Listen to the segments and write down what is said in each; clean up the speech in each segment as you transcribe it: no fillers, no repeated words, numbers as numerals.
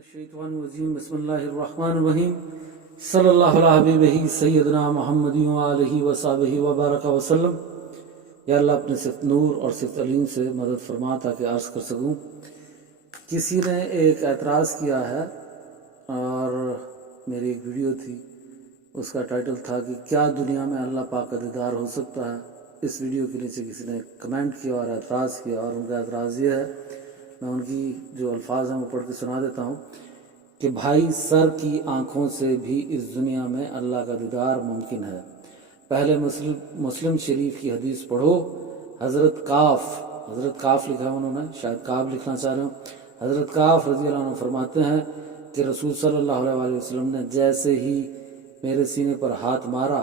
मिनश्शैतानिर्रजीम बिस्मिल्लाहिर्रहमानिर्रहीम सल्लल्लाहु अला हबीबिही सय्यदना मुहम्मदी व आलिहि व सहबिही व बारक वसल्लम। या अल्लाह अपने सिर्फ नूर और सिर्फ अलीम से मदद फरमा ताकि अर्ज़ कर सकूँ। किसी ने एक एतराज़ किया है और मेरी एक वीडियो थी, उसका टाइटल था कि क्या दुनिया में अल्लाह पाक का दीदार हो सकता है। इस वीडियो के नीचे किसी ने कमेंट किया और एतराज़ किया, और उनका एतराज़ ये है, मैं उनकी जो अल्फाज हैं वो पढ़ के सुना देता हूँ कि भाई सर की आँखों से भी इस दुनिया में अल्लाह का दीदार मुमकिन है। पहले मुस्लिम शरीफ की हदीस पढ़ो। हज़रत काफ लिखा है उन्होंने, शायद काब लिखना चाह रहे हो। हज़रत काफ रज़ी अल्लाह अन्हु फरमाते हैं कि रसूल सल्लल्लाहु अलैहि वसल्लम ने जैसे ही मेरे सीने पर हाथ मारा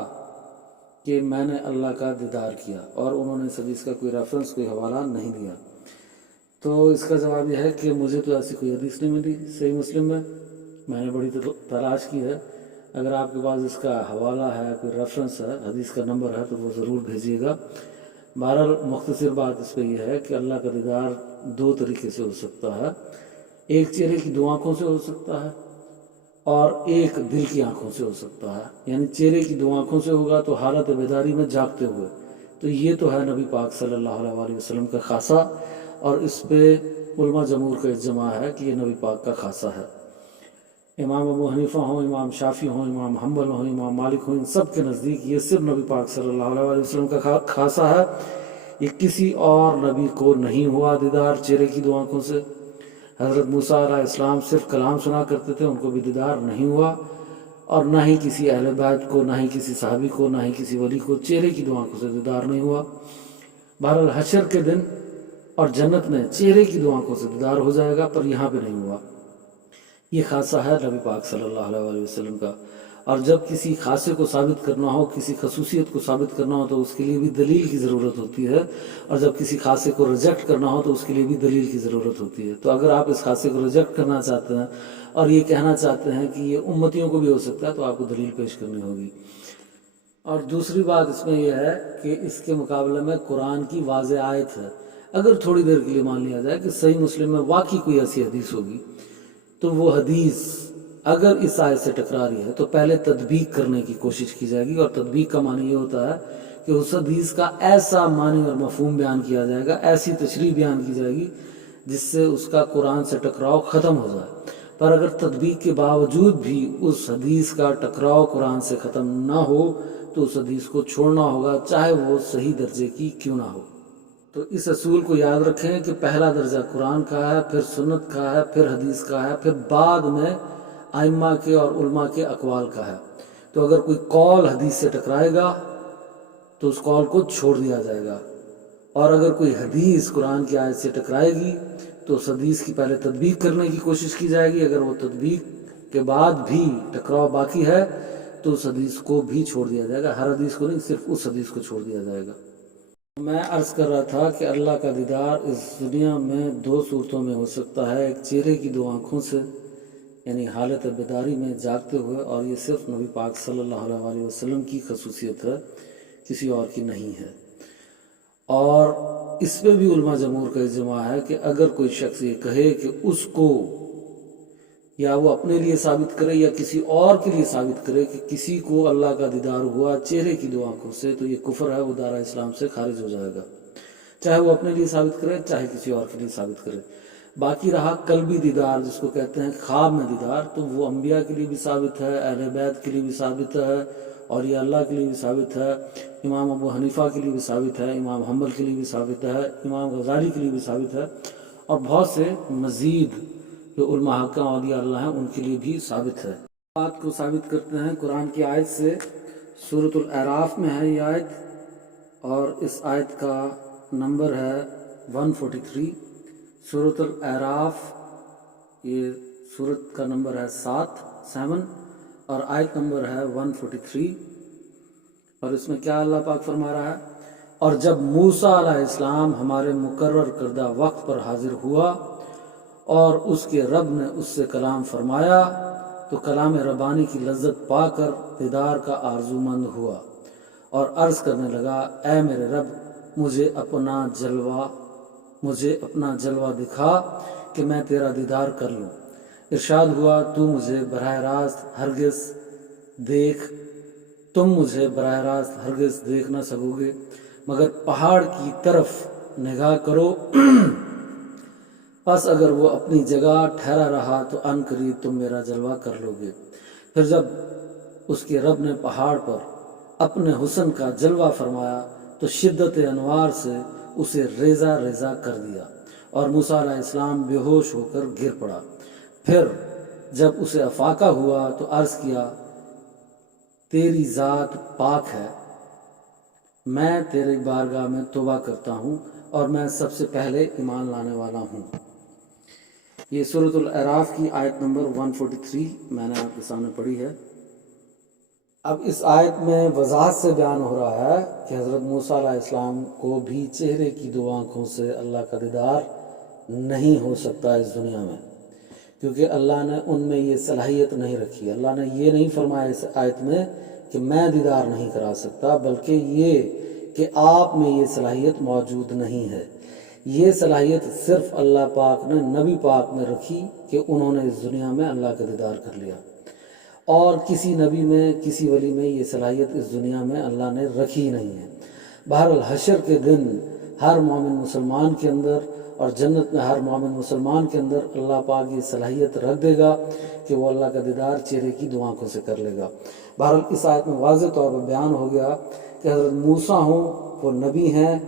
कि मैंने अल्लाह का दीदार किया, और उन्होंने इस हदीस का कोई रेफरेंस, कोई हवाला नहीं दिया। तो इसका जवाब यह है कि मुझे तो ऐसी कोई हदीस नहीं मिली सही मुस्लिम में। मैंने बड़ी तलाश की है। अगर आपके पास इसका हवाला है, कोई रेफरेंस है, हदीस का नंबर है, तो वो ज़रूर भेजिएगा। बहरहाल मुख्तसर बात इस पर यह है कि अल्लाह का दीदार दो तरीके से हो सकता है। एक चेहरे की दो आँखों से हो सकता है और एक दिल की आँखों से हो सकता है। यानी चेहरे की दो आँखों से होगा तो हालत बेदारी में जागते हुए, तो ये तो है नबी पाक सल्लल्लाहु अलैहि वसल्लम का खासा, और इस पे उलमा जमूर का इज्मा है कि ये नबी पाक का खासा है। इमाम अबू हनीफा हों, इमाम शाफी हों, इमाम हम्बल हों, इमाम मालिक हों, इन सब के नज़दीक ये सिर्फ नबी पाक सल्लल्लाहु अलैहि वसल्लम का खासा है। ये किसी और नबी को नहीं हुआ दीदार चेहरे की दो आँखों से। हज़रत मूसा अलैहिस्सलाम सिर्फ कलाम सुना करते थे, उनको भी दीदार नहीं हुआ, और ना ही किसी अहले बैत को, ना ही किसी सहाबी को, ना ही किसी वली को चेहरे की दो आँखों से दीदार नहीं हुआ। बहरहाल हशर के दिन और जन्नत में चेहरे की दो आँखों से दीदार हो जाएगा, पर यहाँ पे नहीं हुआ। ये खासा है नबी पाक सल्लल्लाहु अलैहि वसल्लम का। और जब किसी खासे को साबित करना हो, किसी खसूसियत को साबित करना हो, तो उसके लिए भी दलील की ज़रूरत होती है, और जब किसी खासे को रिजेक्ट करना हो तो उसके लिए भी दलील की ज़रूरत होती है। तो अगर आप इस खासे को रिजेक्ट करना चाहते हैं और ये कहना चाहते हैं कि ये उम्मतियों को भी हो सकता है, तो आपको दलील पेश करनी होगी। और दूसरी बात इसमें यह है कि इसके मुकाबले में कुरान की वाज़ेह आयत है। अगर थोड़ी देर के लिए मान लिया जाए कि सही मुस्लिम में वाकई कोई ऐसी हदीस होगी, तो वो हदीस अगर इस आयत से टकरा रही है तो पहले तदबीक करने की कोशिश की जाएगी। और तदबीक का मानी ये होता है कि उस हदीस का ऐसा मानी और मफहूम बयान किया जाएगा, ऐसी तशरीह बयान की जाएगी जिससे उसका कुरान से टकराव ख़त्म हो जाए। पर अगर तदबीक के बावजूद भी उस हदीस का टकराव कुरान से ख़त्म ना हो, तो उस हदीस को छोड़ना होगा, चाहे वो सही दर्जे की क्यों ना हो। तो इस असूल को याद रखें कि पहला दर्जा कुरान का है, फिर सुन्नत का है, फिर हदीस का है, फिर बाद में आइम्मा के और उलमा के अकवाल का है। तो अगर कोई कौल हदीस से टकराएगा तो उस कौल को छोड़ दिया जाएगा, और अगर कोई हदीस कुरान की आयत से टकराएगी तो उस हदीस की पहले तदबीक करने की कोशिश की जाएगी। अगर वो तदबीक के बाद भी टकराव बाकी है तो उस हदीस को भी छोड़ दिया जाएगा। हर हदीस को नहीं, सिर्फ उस हदीस को छोड़ दिया जाएगा। मैं अर्ज़ कर रहा था कि अल्लाह का दीदार इस दुनिया में दो सूरतों में हो सकता है। एक चेहरे की दो आँखों से, यानी हालत बेदारी में जागते हुए, और ये सिर्फ नबी पाक सल्लल्लाहु अलैहि वसल्लम की खसूसियत है, किसी और की नहीं है। और इस पे भी उलमा जमूर का इज्मा है कि अगर कोई शख्स ये कहे कि उसको, या वो अपने लिए साबित करे या किसी और के लिए साबित करे कि किसी को अल्लाह का दीदार हुआ चेहरे की दो आँखों से, तो ये कुफर है, वो दायरा इस्लाम से खारिज हो जाएगा। चाहे वो अपने लिए साबित करे, चाहे किसी और के लिए साबित करे। बाकी रहा कल्बी दीदार, जिसको कहते हैं ख्वाब में दीदार, तो वो अम्बिया के लिए भी साबित है, अहले बैत के लिए भी साबित है, और ये अल्लाह के लिए भी साबित है, इमाम अबू हनीफा के लिए भी साबित है, इमाम हम्बल के लिए भी साबित है, इमाम गज़ाली के लिए भी साबित है, और बहुत से मज़ीद जो उलमा हक़ औलिया अल्लाह हैं उनके लिए भी साबित है। बात को साबित करते हैं कुरान की आयत से। सूरतुल अराफ में है ये आयत, और इस आयत का नंबर है 143। सूरतुल अराफ, ये सूरत का नंबर है 7 और आयत नंबर है 143। और इसमें क्या अल्लाह पाक फरमा रहा है, और जब मूसा अलैहिस्सलाम हमारे मुकर्रर करदा वक्त पर हाजिर हुआ और उसके रब ने उससे कलाम फरमाया, तो कलाम रबानी की लज्जत पाकर दीदार का आरजूमंद हुआ और अर्ज़ करने लगा, ऐ मेरे रब, मुझे अपना जलवा दिखा कि मैं तेरा दीदार कर लूँ। ارشاد ہوا تم مجھے براہ راست ہرگز دیکھ نہ سکو گے مگر پہاڑ کی طرف نگاہ کرو پس اگر وہ اپنی جگہ ٹھہرا رہا تو ان قریب تم میرا جلوہ کر لو گے۔ پھر جب اس کے رب نے پہاڑ پر اپنے حسن کا جلوہ فرمایا تو شدت انوار سے اسے ریزہ ریزہ کر دیا اور موسیٰ علیہ السلام بے ہوش ہو کر گر پڑا۔ پھر جب اسے افاقہ ہوا تو عرض کیا تیری ذات پاک ہے، میں تیری بارگاہ میں توبہ کرتا ہوں اور میں سب سے پہلے ایمان لانے والا ہوں۔ یہ سورۃ الاعراف کی آیت نمبر 143 میں نے آپ کے سامنے پڑھی ہے۔ اب اس آیت میں وضاحت سے بیان ہو رہا ہے کہ حضرت موسیٰ علیہ السلام کو بھی چہرے کی دو آنکھوں سے اللہ کا دیدار نہیں ہو سکتا اس دنیا میں، کیونکہ اللہ نے ان میں یہ صلاحیت نہیں رکھی۔ اللہ نے یہ نہیں فرمایا اس آیت میں کہ میں دیدار نہیں کرا سکتا، بلکہ یہ کہ آپ میں یہ صلاحیت موجود نہیں ہے۔ یہ صلاحیت صرف اللہ پاک نے نبی پاک میں رکھی کہ انہوں نے اس دنیا میں اللہ کا دیدار کر لیا، اور کسی نبی میں کسی ولی میں یہ صلاحیت اس دنیا میں اللہ نے رکھی نہیں ہے۔ بہرحال حشر کے دن ہر مومن مسلمان کے اندر اور جنت میں ہر مومن مسلمان کے اندر اللہ پاک یہ صلاحیت رکھ دے گا کہ وہ اللہ کا دیدار چہرے کی دو آنکھوں سے کر لے گا۔ بہرحال اس آیت میں واضح طور پر بیان ہو گیا کہ حضرت موسیٰ ہوں وہ نبی ہیں،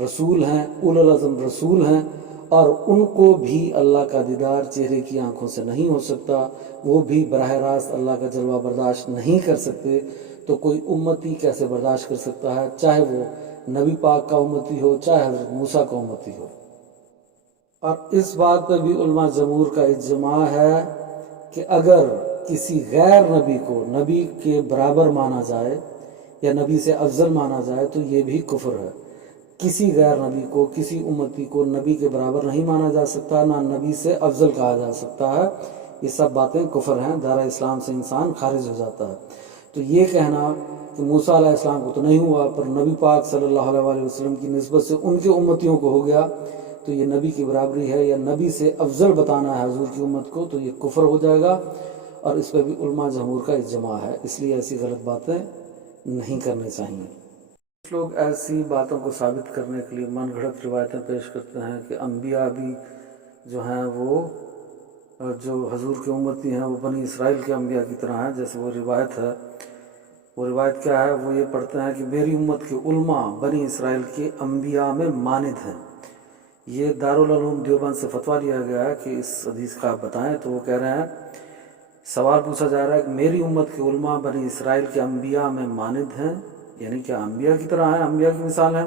رسول ہیں، اولو العزم رسول ہیں، اور ان کو بھی اللہ کا دیدار چہرے کی آنکھوں سے نہیں ہو سکتا، وہ بھی براہ راست اللہ کا جلوہ برداشت نہیں کر سکتے۔ تو کوئی امتی کیسے برداشت کر سکتا ہے، چاہے وہ نبی پاک کا امتی ہو، چاہے حضرت موسیٰ کا امتی ہو۔ اور اس بات پہ بھی علماء جمہور کا اجماع ہے کہ اگر کسی غیر نبی کو نبی کے برابر مانا جائے یا نبی سے افضل مانا جائے تو یہ بھی کفر ہے۔ کسی غیر نبی کو، کسی امتی کو نبی کے برابر نہیں مانا جا سکتا، نہ نبی سے افضل کہا جا سکتا ہے۔ یہ سب باتیں کفر ہیں، دائرہ اسلام سے انسان خارج ہو جاتا ہے۔ تو یہ کہنا کہ موسیٰ علیہ السلام کو تو نہیں ہوا پر نبی پاک صلی اللہ علیہ وسلم کی نسبت سے ان کے امتیوں کو ہو گیا، تو یہ نبی کی برابری ہے، یا نبی سے افضل بتانا ہے حضور کی امت کو، تو یہ کفر ہو جائے گا۔ اور اس پہ بھی علماء جمہور کا اجماع ہے، اس لیے ایسی غلط باتیں نہیں کرنی چاہیے۔ کچھ لوگ ایسی باتوں کو ثابت کرنے کے لیے من گھڑت روایتیں پیش کرتے ہیں کہ انبیاء بھی جو ہیں وہ جو حضور کے امتی ہیں وہ بنی اسرائیل کے انبیاء کی طرح ہیں۔ جیسے وہ روایت ہے، وہ روایت کیا ہے، وہ یہ پڑھتے ہیں کہ میری امت کے علماء بنی اسرائیل کے انبیاء میں مانند ہیں۔ یہ دارالعلوم دیوبند سے فتویٰ لیا گیا ہے کہ اس حدیث کا آپ بتائیں، تو وہ کہہ رہے ہیں، سوال پوچھا جا رہا ہے کہ میری امت کے علماء بنی اسرائیل کے انبیاء میں مانند ہیں، یعنی کیا انبیاء کی طرح ہیں، انبیاء کی مثال ہے،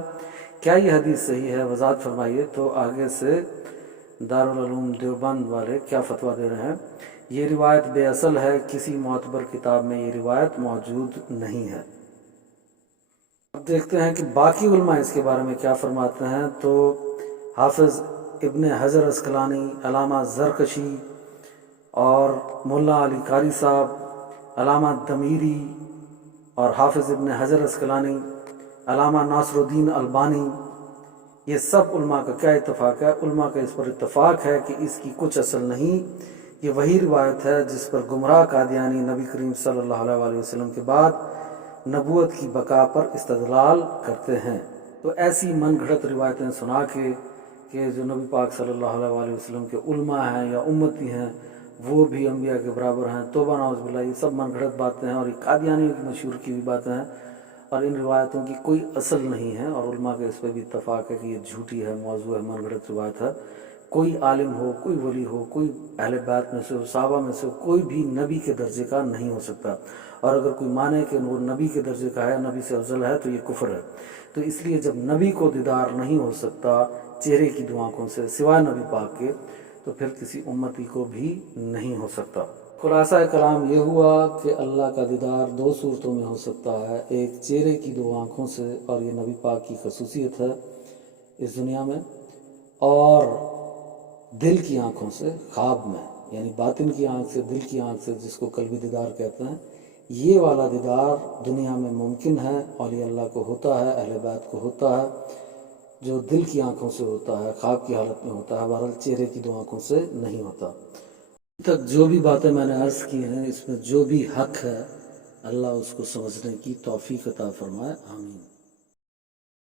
کیا یہ حدیث صحیح ہے، وضاحت فرمائیے۔ تو آگے سے دارالعلوم دیوبند والے کیا فتویٰ دے رہے ہیں، یہ روایت بے اصل ہے، کسی معتبر کتاب میں یہ روایت موجود نہیں ہے۔ اب دیکھتے ہیں کہ باقی علماء اس کے بارے میں کیا فرماتے ہیں۔ تو حافظ ابن حجر عسقلانی، علامہ زرکشی اور مولا علی قاری صاحب، علامہ دمیری اور حافظ ابن حجر عسقلانی، علامہ ناصر الدین البانی، یہ سب علماء کا کیا اتفاق ہے، علماء کا اس پر اتفاق ہے کہ اس کی کچھ اصل نہیں، یہ وہی روایت ہے جس پر گمراہ قادیانی نبی کریم صلی اللہ علیہ وسلم کے بعد نبوت کی بقا پر استدلال کرتے ہیں۔ تو ایسی من گھڑت روایتیں سنا کے کہ جو نبی پاک صلی اللہ علیہ وسلم کے علماء ہیں یا امتی ہیں وہ بھی انبیاء کے برابر ہیں، توبہ نعوذ باللہ، یہ سب من گھڑت باتیں ہیں اور یہ قادیانیوں کی مشہور کی ہوئی باتیں ہیں، اور ان روایتوں کی کوئی اصل نہیں ہے، اور علماء کے اس پہ بھی اتفاق ہے کہ یہ جھوٹی ہے، موضوع ہے، من گھڑت روایت ہے۔ کوئی عالم ہو، کوئی ولی ہو، کوئی اہل بیت میں سے ہو، صحابہ میں سے ہو، کوئی بھی نبی کے درجے کا نہیں ہو سکتا، اور اگر کوئی مانے کہ وہ نبی کے درجے کا ہے، نبی سے افضل ہے، تو یہ کفر ہے۔ تو اس لیے جب نبی کو دیدار نہیں ہو سکتا چہرے کی دو آنکھوں سے سوائے نبی پاک کے، تو پھر کسی امتی کو بھی نہیں ہو سکتا۔ خلاصہ کلام یہ ہوا کہ اللہ کا دیدار دو صورتوں میں ہو سکتا ہے، ایک چہرے کی دو آنکھوں سے، اور یہ نبی پاک کی خصوصیت ہے اس دنیا میں، اور دل کی آنکھوں سے خواب میں، یعنی باطن کی آنکھ سے، دل کی آنکھ سے، جس کو قلبی دیدار کہتے ہیں، یہ والا دیدار دنیا میں ممکن ہے، اولیاء اللہ کو ہوتا ہے، اہل بیت کو ہوتا ہے، جو دل کی آنکھوں سے ہوتا ہے، خواب کی حالت میں ہوتا ہے، بہرحال چہرے کی دو آنکھوں سے نہیں ہوتا۔ تک جو بھی باتیں میں نے عرض کی ہیں اس میں جو بھی حق ہے اللہ اس کو سمجھنے کی توفیق عطا فرمائے، آمین۔